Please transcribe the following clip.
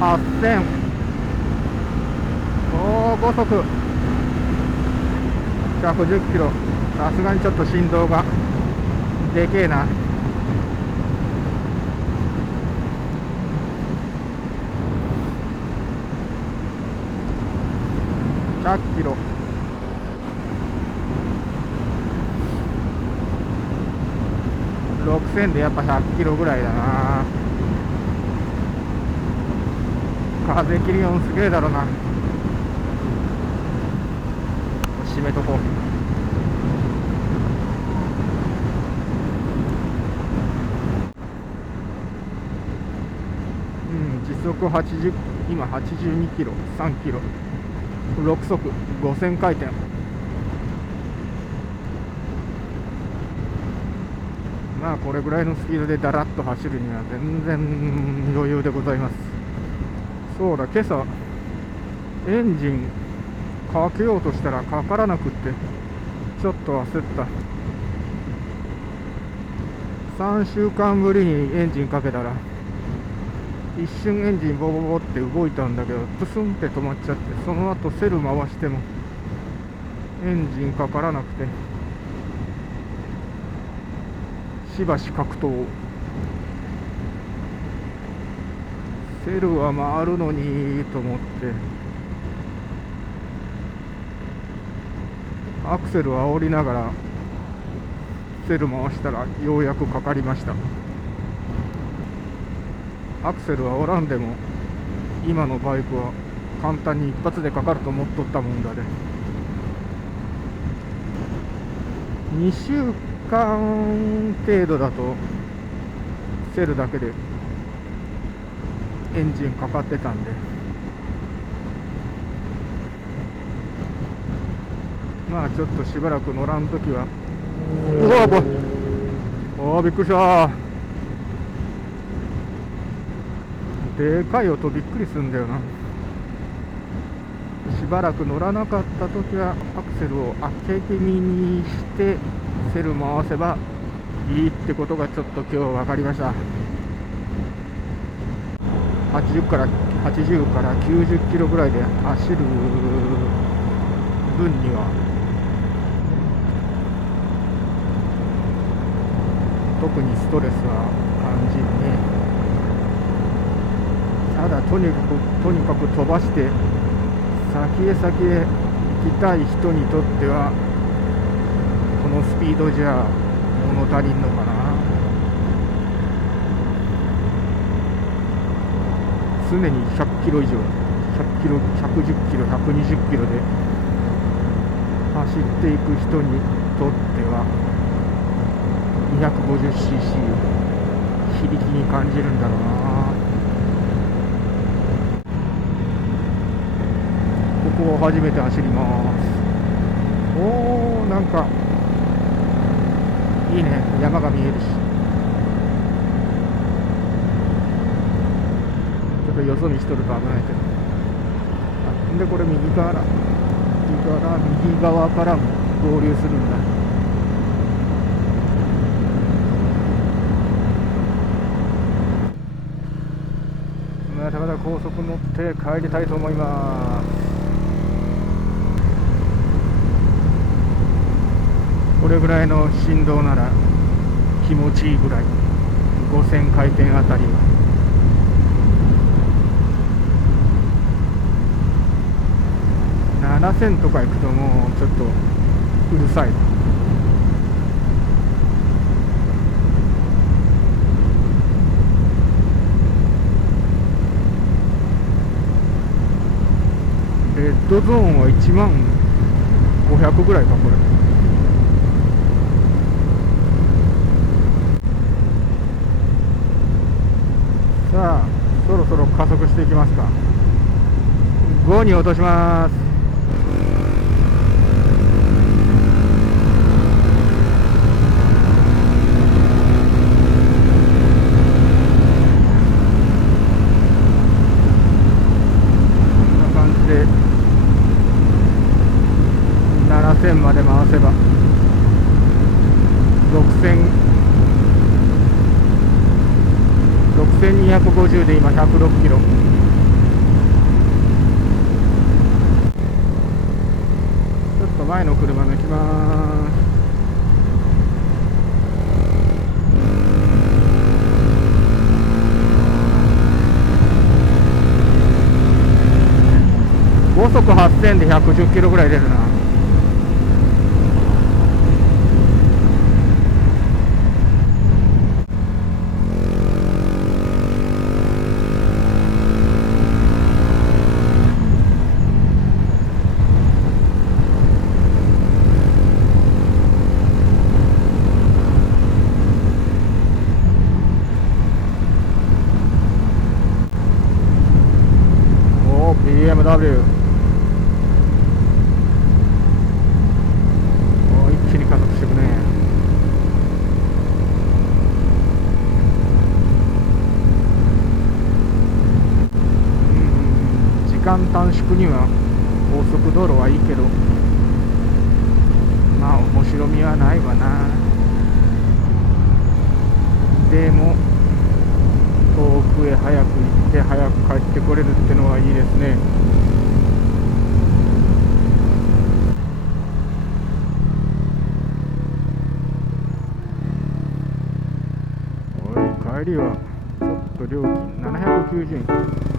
8000。おー、5速110キロ。さすがにちょっと振動がでけえな。100キロ。6000でやっぱ100キロぐらいだな。風切り音すげえだろな。閉めとこう。時速80、今82キロ、3キロ、6速、5000回転。まあこれぐらいのスピードでだらっと走るには全然余裕でございます。そうだ、今朝エンジンかけようとしたらかからなくってちょっと焦った。3週間ぶりにエンジンかけたら一瞬エンジンボボボって動いたんだけど、プスンって止まっちゃって、その後セル回してもエンジンかからなくてしばし格闘。セルは回るのにと思ってアクセルを煽りながらセル回したらようやくかかりました。アクセルは煽らんでも今のバイクは簡単に一発でかかると思っとったもんだで、2週間程度だとセルだけでエンジンかかってたんで、まあちょっとしばらく乗らんときは、うわー、おー、びっくりした。でかい音びっくりするんだよな。しばらく乗らなかったときはアクセルを開け気味にしてセル回せばいいってことがちょっと今日分かりました。80から90キロぐらいで走る分には特にストレスは感じるね。ただとにかく飛ばして先へ行きたい人にとってはこのスピードじゃ物足りんのかな。常に100キロ以上、100キロ、110キロ、120キロで走っていく人にとっては 250cc 非力に感じるんだろうな。ここを初めて走ります。おー、なんかいいね、山が見えるし。ちょっとよそ見しとると危ないけど。でこれ右側からも合流するんだ。また高速乗って帰りたいと思います。これぐらいの振動なら気持ちいいぐらい。5000回転あたりは7000とか行くともうちょっとうるさい。レッドゾーンは1万500ぐらいかこれ。さあそろそろ加速していきますか。5に落とします。こんな感じで7000まで回せば6250で今106キロ。5速8000で110キロぐらい出るな。おー BMW。一気に加速していくね。時間短縮には高速道路はいいけど、まあ面白みはないわな。でも遠くへ早く行って早く帰ってこれるってのはいいですね。おい帰りはちょっと料金790円。